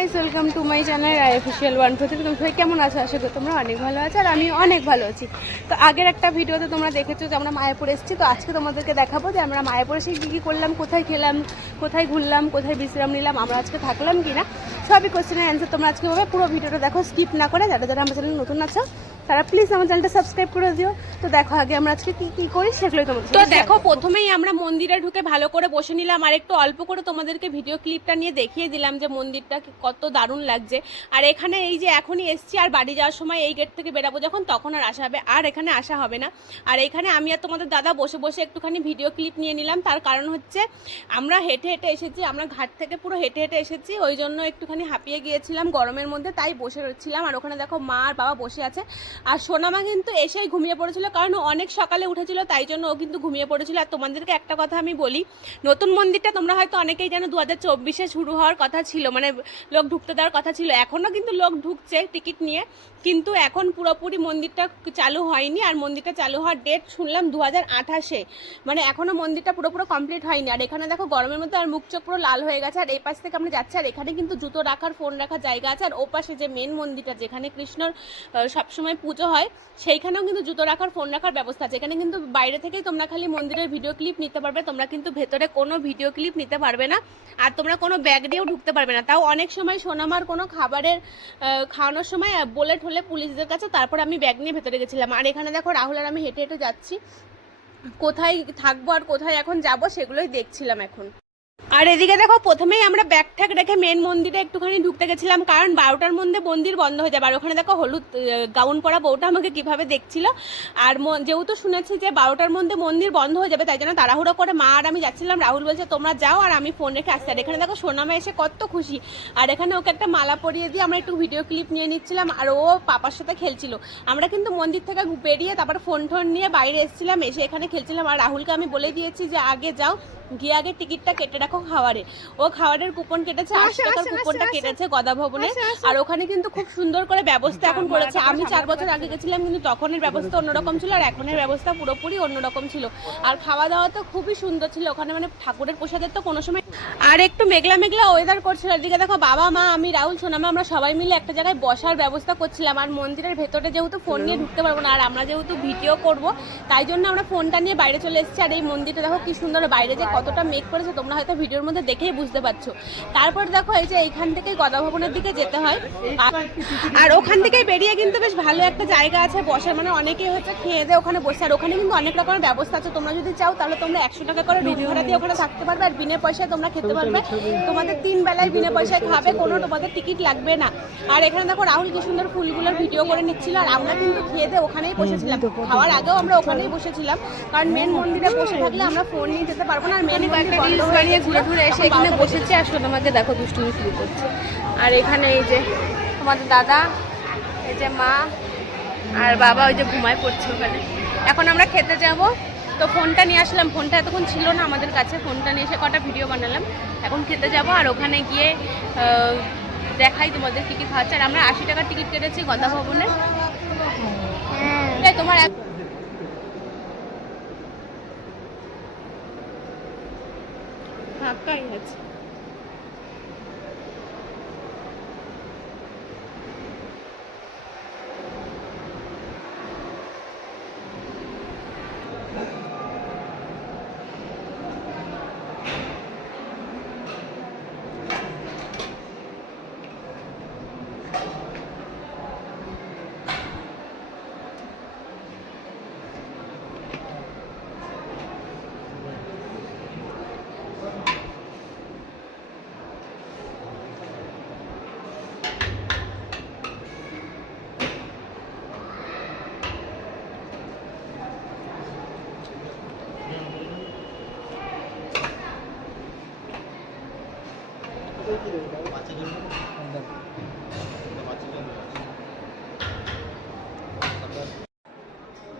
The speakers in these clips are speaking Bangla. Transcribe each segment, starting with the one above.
Guys, welcome to my channel official 143। তোমরা সবাই কেমন আছো? আশা করি তোমরা অনেক ভালো আছো আর আমি অনেক ভালো আছি। তো আগের একটা ভিডিওতে তোমরা দেখেছো যে আমরা মায়াপুর এসেছি। তো আজকে তোমাদেরকে দেখাবো যে আমরা মায়াপুর এসে কী কী করলাম, কোথায় খেলাম, কোথায় ঘুরলাম, কোথায় বিশ্রাম নিলাম, আমরা আজকে থাকলাম কি না, সবই কোশ্চেনের অ্যান্সার তোমরা আজকে পাবে। পুরো ভিডিওটা দেখো, স্কিপ না করে। যারা যারা আমার চ্যানেল নতুন আছো তারা প্লিজ আমার চ্যানেলটা সাবস্ক্রাইব করে দিও। তো দেখো আগে আমরা আজকে কি কি করি সেগুলোই তোমাদের। তো দেখো, প্রথমেই আমরা মন্দিরে ঢুকে ভালো করে বসে নিলাম আর একটু অল্প করে তোমাদেরকে ভিডিও ক্লিপটা নিয়ে দেখিয়ে দিলাম যে মন্দিরটা কত দারুণ লাগছে। আর এখানে এই যে এখনই এসছি, আর বাড়ি যাওয়ার সময় এই গেট থেকে বেরাবো যখন, তখন আর আসা হবে, আর এখানে আসা হবে না। আর এখানে আমি আর তোমাদের দাদা বসে বসে একটুখানি ভিডিও ক্লিপ নিয়ে নিলাম। তার কারণ হচ্ছে আমরা হেঁটে হেঁটে এসেছি, আমরা ঘাট থেকে পুরো হেঁটে হেঁটে এসেছি, ওই জন্য একটুখানি হাঁপিয়ে গিয়েছিলাম গরমের মধ্যে, তাই বসে রয়েছিলাম। আর ওখানে দেখো মা আর বাবা বসে আছে। আর সোনামা কিন্তু এসেই ঘুমিয়ে পড়েছিল, কারণ অনেক সকালে উঠেছিল, তাই জন্য ও কিন্তু ঘুমিয়ে পড়েছিল। আর তোমাদেরকে একটা কথা আমি বলি, নতুন মন্দিরটা তোমরা হয়তো অনেকেই জানো 2024-এ শুরু হওয়ার কথা ছিল, মানে লোক ঢুকতে দেওয়ার কথা ছিল। এখনও কিন্তু লোক ঢুকছে টিকিট নিয়ে, কিন্তু এখন পুরোপুরি মন্দিরটা চালু হয়নি। আর মন্দিরটা চালু হওয়ার ডেট শুনলাম 2028-এ, মানে এখনও মন্দিরটা পুরোপুরি কমপ্লিট হয়নি। আর এখানে দেখো গরমের মধ্যে আর মুখ চোখ পুরো লাল হয়ে গেছে। আর এই পাশ থেকে আমরা যাচ্ছি, আর এখানে কিন্তু জুতো রাখার, ফোন রাখার জায়গা আছে। আর ও পাশে যে মেন মন্দিরটা, যেখানে কৃষ্ণর সবসময় পুজো হয়, সেইখানেও কিন্তু জুতো রাখার, ফোন রাখার ব্যবস্থা আছে। এখানে কিন্তু বাইরে থেকেই তোমরা খালি মন্দিরের ভিডিও ক্লিপ নিতে পারবে, তোমরা কিন্তু ভেতরে কোনো ভিডিও ক্লিপ নিতে পারবে না। আর তোমরা কোনো ব্যাগ দিয়েও ঢুকতে পারবে না। তাও অনেক সময় সোনামার কোনো খাবারের খাওয়ানোর সময় বলে ঠলে পুলিশদের কাছে, তারপর আমি ব্যাগ নিয়ে ভেতরে গেছিলাম। আর এখানে দেখো রাহুল আর আমি হেঁটে হেঁটে যাচ্ছি, কোথায় থাকবো আর কোথায় এখন যাব সেগুলোই দেখছিলাম এখন। আর এদিকে দেখো, প্রথমেই আমরা ব্যাগ ট্যাগ রেখে মেন মন্দিরে একটুখানি ঢুকতে গেছিলাম, কারণ 12টার মধ্যে মন্দির বন্ধ হয়ে যাবে। আর ওখানে দেখো হলুদ গাউন পরা বউটা আমাকে কিভাবে দেখছিল। আর যেহেতু শুনেছি যে 12টার মধ্যে মন্দির বন্ধ হয়ে যাবে, তাই জন্য তাড়াহুড়ো করে মা আর আমি যাচ্ছিলাম। রাহুল বলছে তোমরা যাও আর আমি ফোন রেখে আসছি। আর এখানে দেখো সোনামা এসে কত খুশি। আর এখানে ওকে একটা মালা পরিয়ে দিয়ে আমরা একটু ভিডিও ক্লিপ নিয়ে নিচ্ছিলাম, আর ও পাপার সাথে খেলছিল। আমরা কিন্তু মন্দির থেকে বেরিয়ে তারপর ফোন টোন নিয়ে বাইরে এসেছিলাম, এসে এখানে খেলছিলাম। আর রাহুলকে আমি বলে দিয়েছি যে আগে যাও, গিয়ে আগে টিকিটটা কেটে রাখো খাওয়ারে। ও খাওয়ারের কুপন কেটেছে, 80 টাকার কুপনটা কেটেছে গদা ভবনে। আর ওখানে কিন্তু খুব সুন্দর করে ব্যবস্থা এখন করেছে। আমি 4 বছর আগে গেছিলাম, কিন্তু তখনের ব্যবস্থা অন্যরকম ছিল, আর এখনের ব্যবস্থা পুরোপুরি অন্যরকম ছিল। আর খাওয়া দাওয়া তো খুবই সুন্দর ছিল ওখানে, মানে ঠাকুরের প্রসাদের তো কোনো সময়। আর একটু মেঘলা মেঘলা ওয়েদার করছিল। এদিকে দেখো বাবা, মা, আমি, রাহুল, সোনামা আমরা সবাই মিলে একটা জায়গায় বসার ব্যবস্থা করছিলাম। আর মন্দিরের ভেতরে যেহেতু ফোন নিয়ে ঢুকতে পারবো না, আর আমরা যেহেতু ভিডিও করব, তাই জন্য আমরা ফোনটা নিয়ে বাইরে চলে এসেছি। আর এই মন্দিরটা দেখো কি সুন্দর, বাইরে যে কতটা মেঘ করেছে তোমরা হয়তো ভিডিওর মধ্যে দেখেই বুঝতে পারছো। তারপর দেখো এই যে এইখান থেকেই গদা ভবনের দিকে যেতে হয়, আর ওখান থেকে বেরিয়ে কিন্তু বেশ ভালো একটা জায়গা আছে বসার, মানে অনেকেই হচ্ছে খেয়ে দিয়ে ওখানে বসে। আর ওখানে কিন্তু অনেক রকমের ব্যবস্থা আছে, তোমরা যদি চাও তাহলে তোমরা 100 টাকা করে রুম ভাড়া দিয়ে ওখানে থাকতে পারবে, আর বিনা পয়সায় তোমরা খেতে পারবে। তোমাদের 3 বেলায় বিনা পয়সায় খাবে, কোনো তোমাদের টিকিট লাগবে না। আর এখানে দেখো রাহুল কি সুন্দর ফুলগুলোর ভিডিও করে নিচ্ছিল, আর আমরা কিন্তু খেয়ে দিয়ে ওখানেই বসেছিলাম। খাওয়ার আগেও আমরা ওখানেই বসেছিলাম, কারণ মেন মন্দিরে বসে থাকলে আমরা ফোন নিয়ে যেতে পারবো না। আর মেন মন্দির বন্ধ হয়ে গিয়ে ঘুরে ঘুরে এসে এখানে বসেছি, আর সোনামাকে দেখো দুষ্টুমি শুরু করছে। আর এখানে এই যে তোমাদের দাদা, এই যে মা আর বাবা ওই যে ঘুমায় পড়ছে ওখানে। এখন আমরা খেতে যাব, তো ফোনটা নিয়ে আসলাম, ফোনটা এতক্ষণ ছিল না আমাদের কাছে, ফোনটা নিয়ে এসে কটা ভিডিও বানালাম। এখন খেতে যাব, আর ওখানে গিয়ে দেখাই তোমাদের কী কী খাচ্ছে। আর আমরা 80 টাকার টিকিট কেটেছি গদা ভবনে। তোমার ফাঁকাই আছে।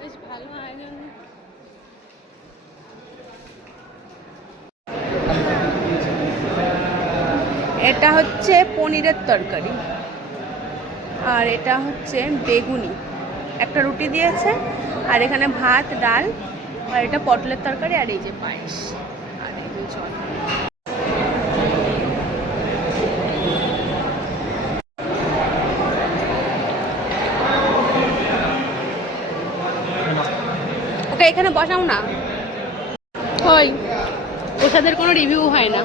বেশ ভালো আয়োজন। এটা হচ্ছে পনিরের তরকারি, আর এটা হচ্ছে বেগুনি, একটা রুটি দিয়েছে, আর এখানে ভাত, ডাল, আর এটা পটলের তরকারি, আর এই যে পায়েস, আর এই যে জল। এখানে বসাও না। ওই প্রসাদের কোনো রিভিউ হয় না।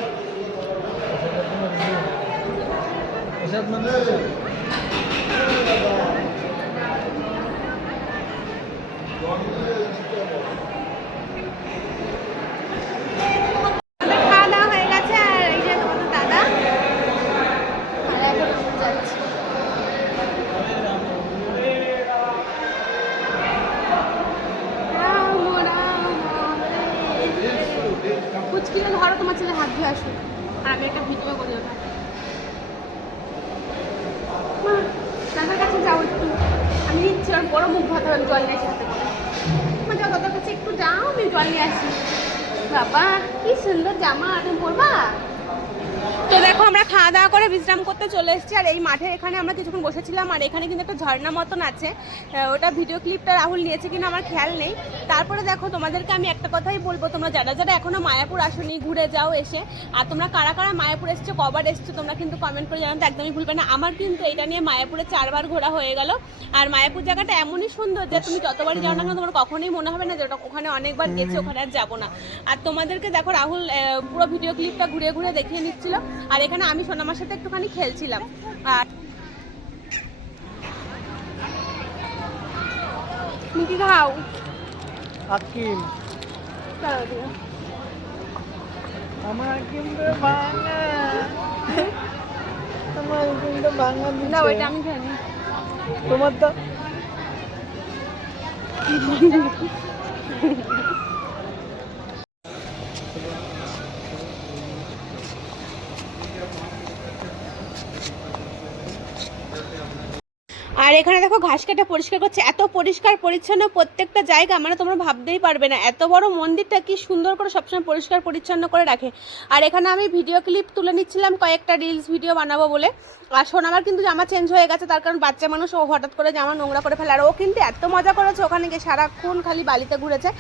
খাওয়া দাওয়া হয়ে গেছে আর এই যে তোমাদের দাদা আর এখন যাচ্ছে। কুচকিলে ধরো তোমার ছেলে হাত ধুয়ে আসো আর আমি একটা ভিডিও করে দেবো। দাদার কাছে যাও একটু, আমি নিচ্ছি আর বড় মুখ ভাত জল নিয়ে আসি হাতে করে। আমার দাদার কাছে একটু যাও, আমি জল নিয়ে আসি। বাবা কি সুন্দর জামা, তুমি পরবা? তো দেখো আমরা খাওয়া দাওয়া করে বিশ্রাম করতে চলে এসেছি আর এই মাঠে এখানে আমরা কিছুক্ষণ বসেছিলাম আর এখানে কিন্তু একটা ঝর্ণা মতন আছে। ওটা ভিডিও ক্লিপটা রাহুল নিয়েছে কিনা আমার খেয়াল নেই। তারপরে দেখো তোমাদেরকে আমি একটা কথাই বলবো, তোমরা যারা যারা এখনো মায়াপুর আসোনি ঘুরে যাও এসে, আর তোমরা কারা কারা মায়াপুর এসছো, কবার এসছো তোমরা কিন্তু কমেন্ট করে জানাতে একদমই ভুলবে না। আমার কিন্তু এটা নিয়ে মায়াপুরে 4 বার ঘোরা হয়ে গেল। আর মায়াপুর জায়গাটা এমনই সুন্দর যে তুমি যতবারই যাও না কেন তোমার কখনোই মনে হবে না যে ওখানে অনেকবার গেছি, ওখানে আর যাবো না। আর তোমাদেরকে দেখো রাহুল পুরো ভিডিও ক্লিপটা ঘুরে ঘুরে দেখিয়ে নিচ্ছিল আর এখানে আমি সোনামার সাথে একটুখানি খেলছিলাম। আর তুমি কি খাও? আকিম আমার কিন্তু ভাঙা, আমার কিন্তু ভাঙা না, ওইটা আমি জানি। তোমার তো আর এখানে দেখো ঘাস কাটা পরিষ্কার করছে, এত পরিষ্কার পরিচ্ছন্ন প্রত্যেকটা জায়গা, মানে তোমরা ভাবতেই পারবে না এত বড় মন্দিরটা কি সুন্দর করে সবসময় পরিষ্কার পরিচ্ছন্ন করে রাখে। আর এখানে আমি ভিডিও ক্লিপ তুলে নিচ্ছিলাম কয়েকটা রিলস ভিডিও বানাবো বলে। আর সোনামার কিন্তু জামা চেঞ্জ হয়ে গেছে, তার কারণ বাচ্চা মানুষ, ও হঠাৎ করে জামা নোংরা করে ফেলে। আর ও কিন্তু এত মজা করেছে, ওখানে গিয়ে সারাক্ষণ খালি বালিতে ঘুরেছে।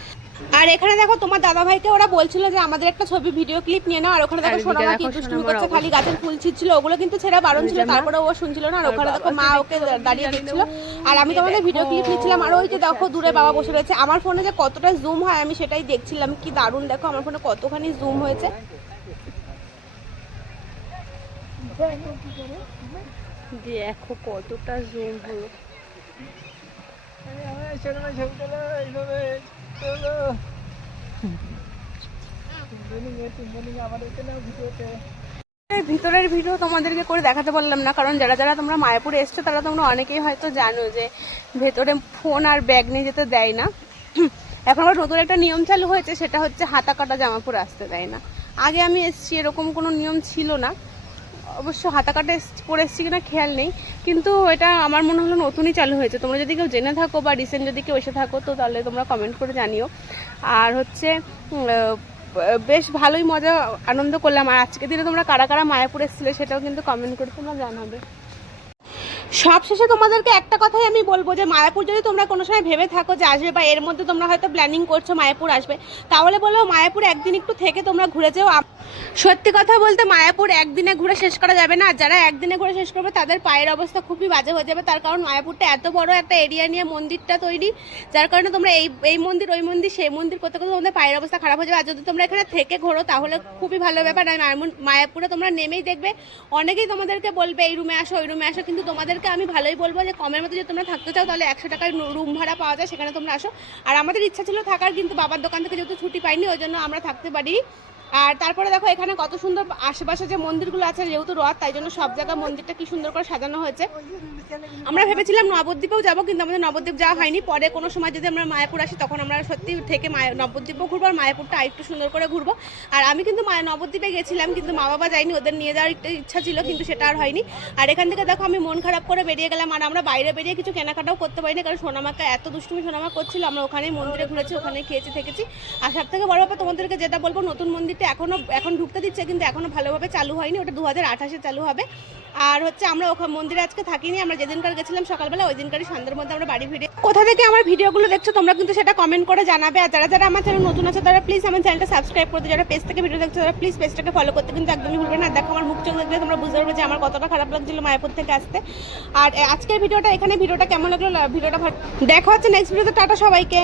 আর এখানে দেখো তোমার দাদা ভাইকে ওরা বলছিল যে আমাদের একটা ছবি ভিডিও ক্লিপ নিয়ে নাও, আর ওখানে দেখো সোনামা কি দুষ্টুমি করছে, খালি গাছের ফুল ছিঁড়ছিল, ওগুলো কিন্তু ছেড়া বারণ ছিল, তারপরে ও শুনছিল না। আর ওখানে দেখো মা ওকে দাঁড়িয়ে দিচ্ছিল আর আমি তোমাদের ভিডিও ক্লিপ নিচ্ছিলাম। আর ওই যে দেখো দূরে বাবা বসে রয়েছে। আমার ফোনে যে কতটা জুম হয় আমি সেটাই দেখছিলাম, কি দারুণ দেখো আমার ফোনে কতখানি জুম হয়েছে। দেখো কতটা জুম হলো। ভিতরের ভিডিও তোমাদেরকে করে দেখাতে পারলাম না, কারণ যারা যারা তোমরা মায়াপুরে এসছো তারা তোমরা অনেকেই হয়তো জানো যে ভেতরে ফোন আর ব্যাগ নিয়ে যেতে দেয় না। এখন আবার নতুন একটা নিয়ম চালু হয়েছে, সেটা হচ্ছে হাতা কাটা জামা পরে আসতে দেয় না। আগে আমি এসছি এরকম কোনো নিয়ম ছিল না, অবশ্য হাতা কাটা পরে এসছি কিনা খেয়াল নেই, কিন্তু এটা আমার মনে হলো নতুনই চালু হয়েছে। তোমরা যদি কেউ জেনে থাকো বা রিসেন্ট যদি কেউ এসে থাকো তো তাহলে তোমরা কমেন্ট করে জানিও। আর হচ্ছে বেশ ভালোই মজা আনন্দ করলাম। আর আজকের দিনে তোমরা কারা কারা মায়াপুর এসেছিলে সেটাও কিন্তু কমেন্ট করে তোমরা জানাবে। সবশেষে তোমাদেরকে একটা কথাই আমি বলবো যে মায়াপুর যদি তোমরা কোনো সময় ভেবে থাকো যে আসবে, বা এর মধ্যে তোমরা হয়তো প্ল্যানিং করছো মায়াপুর আসবে, তাহলে বলবো মায়াপুর একদিন একটু থেকে তোমরা ঘুরে যেও। সত্যি কথা বলতে মায়াপুর একদিনে ঘুরে শেষ করা যাবে না, আর যারা একদিনে ঘুরে শেষ করবে তাদের পায়ের অবস্থা খুবই বাজে হয়ে যাবে। তার কারণ মায়াপুরটা এত বড় একটা এরিয়া নিয়ে মন্দিরটা তৈরি, যার কারণে তোমরা এই মন্দির ওই মন্দির সেই মন্দির করতে করতে তোমাদের পায়ের অবস্থা খারাপ হয়ে যাবে। আর যদি তোমরা এখানে থেকে ঘোরো তাহলে খুবই ভালো ব্যাপার। আর মায়াপুরে তোমরা নেমেই দেখবে অনেকেই তোমাদেরকে বলবে এই রুমে আসো ওই রুমে আসো, কিন্তু তোমাদেরকে আমি ভালোই বলবো যে কমের মধ্যে যদি তোমরা থাকতে চাও তাহলে 100 টাকার রুম ভাড়া পাওয়া যায়, সেখানে তোমরা আসো। আর আমাদের ইচ্ছা ছিল থাকার, কিন্তু বাবার দোকান থেকে যেহেতু ছুটি পাইনি ওই জন্য আমরা থাকতে পারি। আর তারপরে দেখো এখানে কত সুন্দর আশেপাশে যে মন্দিরগুলো আছে, যেহেতু রথ তাই জন্য সব জায়গায় মন্দিরটা কি সুন্দর করে সাজানো হয়েছে। আমরা ভেবেছিলাম নবদ্বীপেও যাবো, কিন্তু আমাদের নবদ্বীপ যাওয়া হয়নি। পরে কোনো সময় যদি আমরা মায়াপুর আসি তখন আমরা সত্যি থেকে নবদ্বীপও ঘুরবো আর মায়াপুরটা আরেকটু সুন্দর করে ঘুরবো। আর আমি কিন্তু নবদ্বীপে গেছিলাম, কিন্তু মা বাবা যায়নি, ওদের নিয়ে যাওয়ার একটা ইচ্ছা ছিল কিন্তু সেটা আর হয়নি। আর এখান থেকে দেখো আমি মন খারাপ করে বেরিয়ে গেলাম, আর আমরা বাইরে বেরিয়ে কিছু কেনাকাটাও করতে পারিনি, কারণ সোনামাকে এত দুষ্টুমি সোনামা করছিল। আমরা ওখানেই মন্দিরে ঘুরেছি, ওখানেই খেয়েছি থেকেছি। আর সব থেকে বড় ব্যাপার তোমাদেরকে যেটা বলবো, নতুন মন্দিরটা এখন ঢুকতে দিচ্ছে কিন্তু এখনো ভালোভাবে চালু হয়নি, ওটা 2028-এ চালু হবে। আর হচ্ছে আমরা ওখানে মন্দিরে আজকে থাকিনি, আমরা যেদিনকার গেছিলাম সকালবেলা ওই দিনকারই সন্ধ্যার মধ্যে আমরা বাড়ি ফিরে। কোথা থেকে আমার ভিডিওগুলো দেখছো তোমরা কিন্তু সেটা কমেন্ট করে জানাবে। আর যারা যারা আমার চ্যানেল নতুন আছে তারা প্লিজ আমার চ্যানেলটা সাবস্ক্রাইব করতে, যারা পেজ থেকে ভিডিও দেখছো তারা প্লিজ পেজটাকে ফলো করতে কিন্তু একদমই ভুলবে না। দেখো আমার মুখ চোখ দেখলে তোমরা বুঝতে পারবে যে আমার কতটা খারাপ লাগছিল মায়াপুর থেকে আসতে। আর আজকের ভিডিওটা কেমন লাগলো, ভিডিওটা দেখা হচ্ছে নেক্সট ভিডিওতে। টাটা সবাইকে।